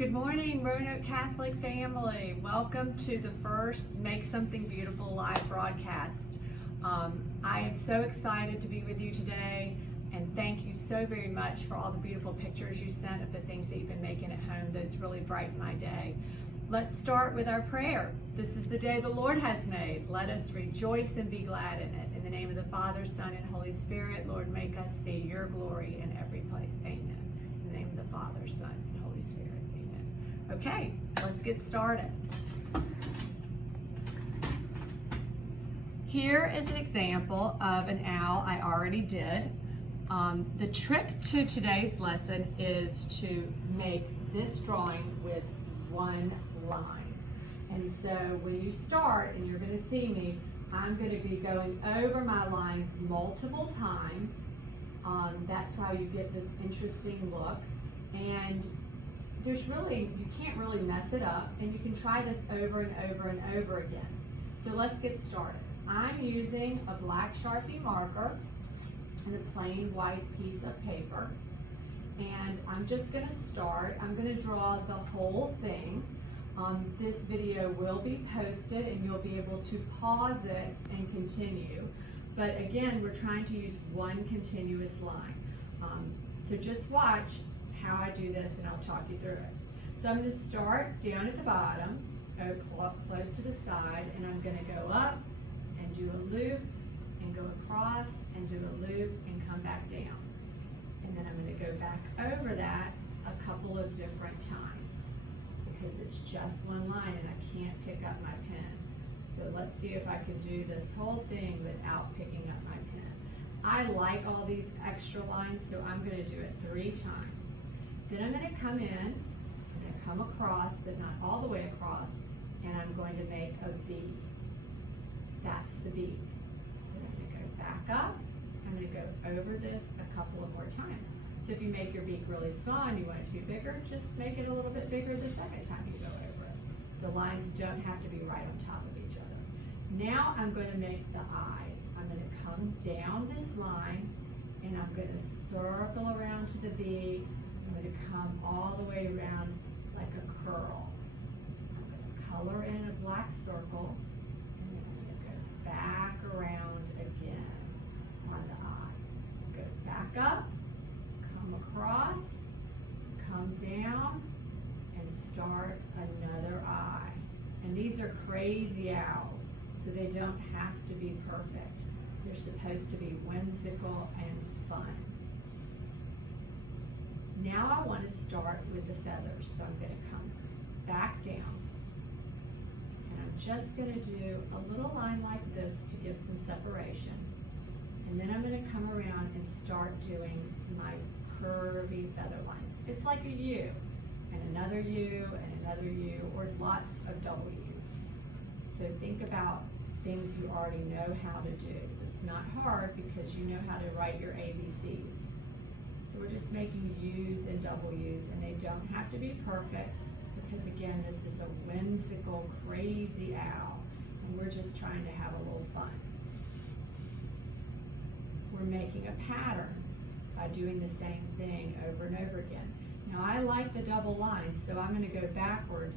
Good morning, Roanoke Catholic family. Welcome to the first Make Something Beautiful live broadcast. I am so excited to be with you today, and thank you so very much for all the beautiful pictures you sent of the things that you've been making at home. Those really brighten my day. Let's start with our prayer. This is the day the Lord has made. Let us rejoice and be glad in it. In the name of the Father, Son, and Holy Spirit, Lord, make us see your glory in every place. Amen. In the name of the Father, Son, and Holy Spirit. Okay, let's get started. Here is an example of an owl I already did. The trick to today's lesson is to make this drawing with one line. And so when you start, and you're going to see me, I'm going to be going over my lines multiple times. That's how you get this interesting look. And you can't really mess it up, and you can try this over and over and over again. So let's get started. I'm using a black Sharpie marker and a plain white piece of paper, and I'm just going to start. I'm going to draw the whole thing. This video will be posted, and you'll be able to pause it and continue. But again, we're trying to use one continuous line. So just watch how I do this, and I'll talk you through it. So I'm going to start down at the bottom, go close to the side, and I'm going to go up and do a loop and go across and do a loop and come back down. And then I'm going to go back over that a couple of different times because it's just one line and I can't pick up my pen. So let's see if I can do this whole thing without picking up my pen. I like all these extra lines, so I'm going to do it 3 times. Then I'm going to come in, I'm going to come across, but not all the way across, and I'm going to make a V. That's the beak. Then I'm going to go back up. I'm going to go over this a couple of more times. So if you make your beak really small and you want it to be bigger, just make it a little bit bigger the second time you go over it. The lines don't have to be right on top of each other. Now I'm going to make the eyes. I'm going to come down this line, and I'm going to circle around to the beak. I'm going to come all the way around like a curl. I'm going to color in a black circle, and then I'm going to go back around again on the eye. Go back up, come across, come down, and start another eye. And these are crazy owls, so they don't have to be perfect. They're supposed to be whimsical and fun. Now I want to start with the feathers, so I'm going to come back down, and I'm just going to do a little line like this to give some separation, and then I'm going to come around and start doing my curvy feather lines. It's like a U, and another U, and another U, or lots of W's. So think about things you already know how to do, so it's not hard because you know how to write your ABCs. So we're just making U's and W's, and they don't have to be perfect because, again, this is a whimsical, crazy owl, and we're just trying to have a little fun. We're making a pattern by doing the same thing over and over again. Now, I like the double lines, so I'm going to go backwards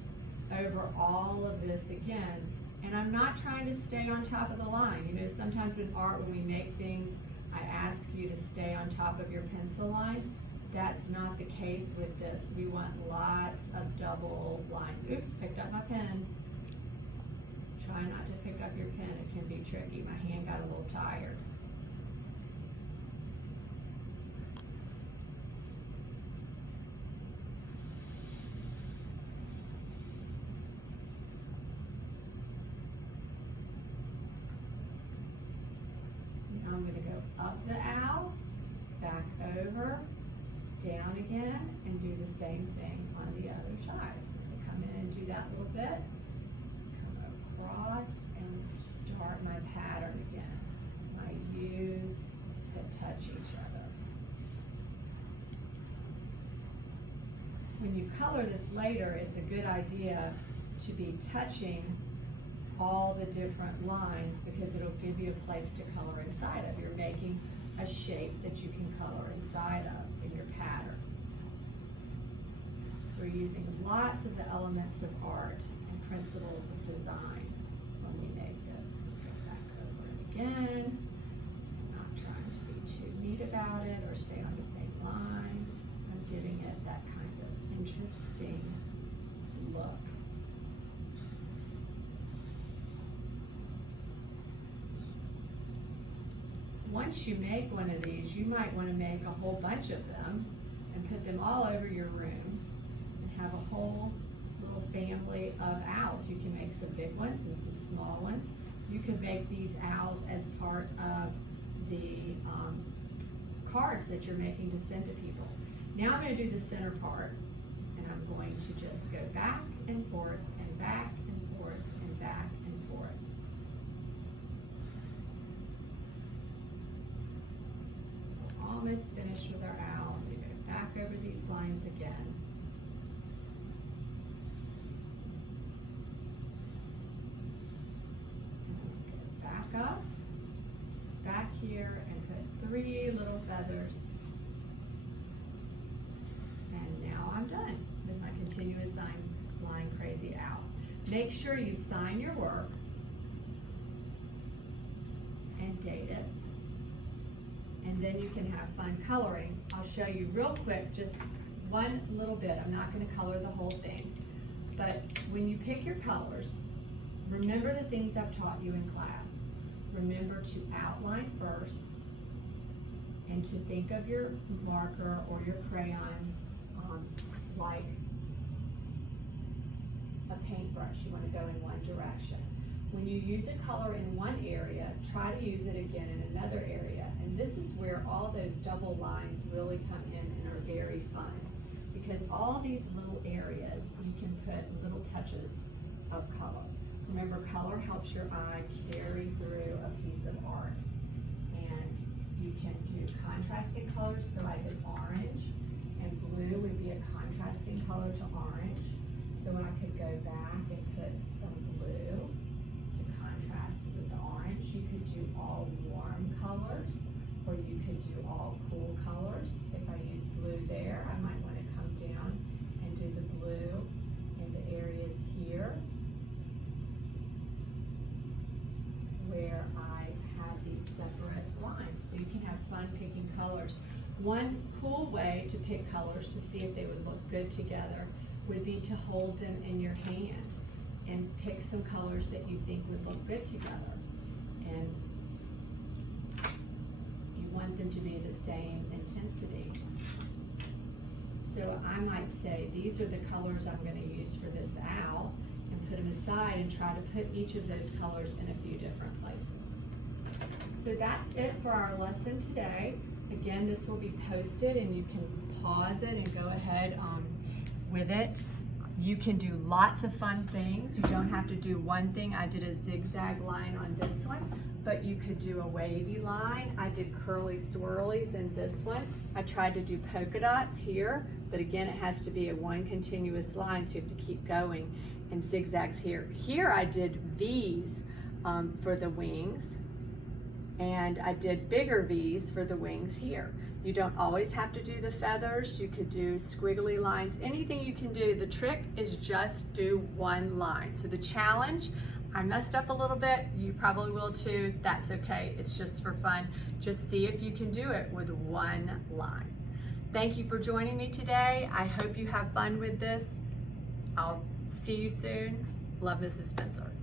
over all of this again, and I'm not trying to stay on top of the line. You know, sometimes in art, when we make things, I ask you to stay on top of your pencil lines. That's not the case with this. We want lots of double lines. Oops, picked up my pen. Try not to pick up your pen. It can be tricky. My hand got a little tired. Now I'm going to go up the owl, back over, down again, and do the same thing on the other side. So I'm going to come in and do that little bit, come across, and start my pattern again. My U's that touch each other. When you color this later, it's a good idea to be touching all the different lines because it'll give you a place to color inside of. You're making a shape that you can color inside of in your pattern. So we're using lots of the elements of art and principles of design when we make this. Go back over it again. Not trying to be too neat about it or stay on the same line. I'm giving it that kind of interesting look. Once you make one of these, you might want to make a whole bunch of them and put them all over your room and have a whole little family of owls. You can make some big ones and some small ones. You can make these owls as part of the cards that you're making to send to people. Now I'm going to do the center part, and I'm going to just go back and forth and back and forth and back and forth. We're almost finished with our owl. We go back over these lines again. Go back up, back here, and put 3 little feathers. And now I'm done with my continuous line crazy owl. Make sure you sign your work and date it. And then you can have fun coloring. I'll show you real quick, just one little bit. I'm not going to color the whole thing. But when you pick your colors, remember the things I've taught you in class. Remember to outline first and to think of your marker or your crayons like a paintbrush. You want to go in one direction. When you use a color in one area, try to use it again in another area. And this is where all those double lines really come in and are very fun. Because all these little areas, you can put little touches of color. Remember, color helps your eye carry through a piece of art. And you can do contrasting colors, so I did orange, and blue would be a contrasting color to orange. So I could go back and put some blue to contrast with the orange. You could do all warm colors, or you could do all cool colors. If I use blue there, I might want to come down and do the blue in the areas here where I have these separate lines. So you can have fun picking colors. One cool way to pick colors to see if they would look good together would be to hold them in your hand and pick some colors that you think would look good together. And you want them to be the same intensity. So I might say, these are the colors I'm going to use for this owl, and put them aside and try to put each of those colors in a few different places. So that's it for our lesson today. Again, this will be posted and you can pause it and go ahead with it. You can do lots of fun things. You don't have to do one thing. I did a zigzag line on this one, but you could do a wavy line. I did curly swirlies in this one. I tried to do polka dots here, but again, it has to be a one continuous line, so you have to keep going, and zigzags here. Here I did V's for the wings, and I did bigger V's for the wings here. You don't always have to do the feathers. You could do squiggly lines, anything you can do. The trick is just do one line. So the challenge, I messed up a little bit. You probably will too. That's okay. It's just for fun. Just see if you can do it with one line. Thank you for joining me today. I hope you have fun with this. I'll see you soon. Love, Mrs. Spencer.